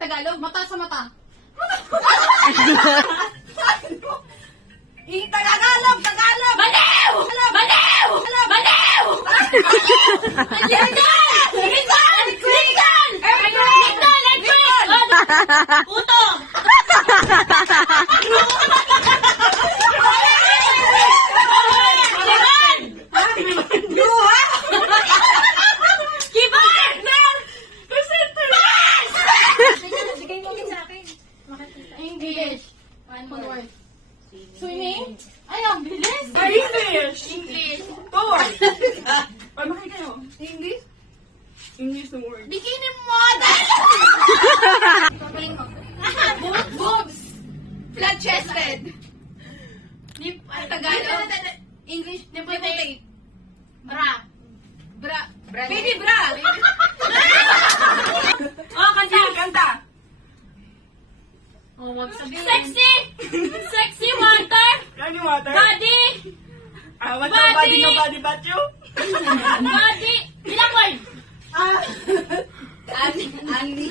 Tagalog, mata sa mata. Tagalog! Tagalog! Baliw! Baliw! Baliw! Likan! Likan! Puto! Luha! Kibar! Bigay mo din sa akin. English. One word. Swimming? Ay, ang bilis! English! English. Tour! Ay, makikita kayo. English? English na word. Bikini model! Boobs! Flat-chested! Tagalog? English? Puti. Bra. Bra. Baby bra! Oh, kanta! Kanta! Oh, wag sabihin. Sexy! Sexy water! Running water? Body! What's Body! your body? Nobody but you? Body! Ilang word? Ali.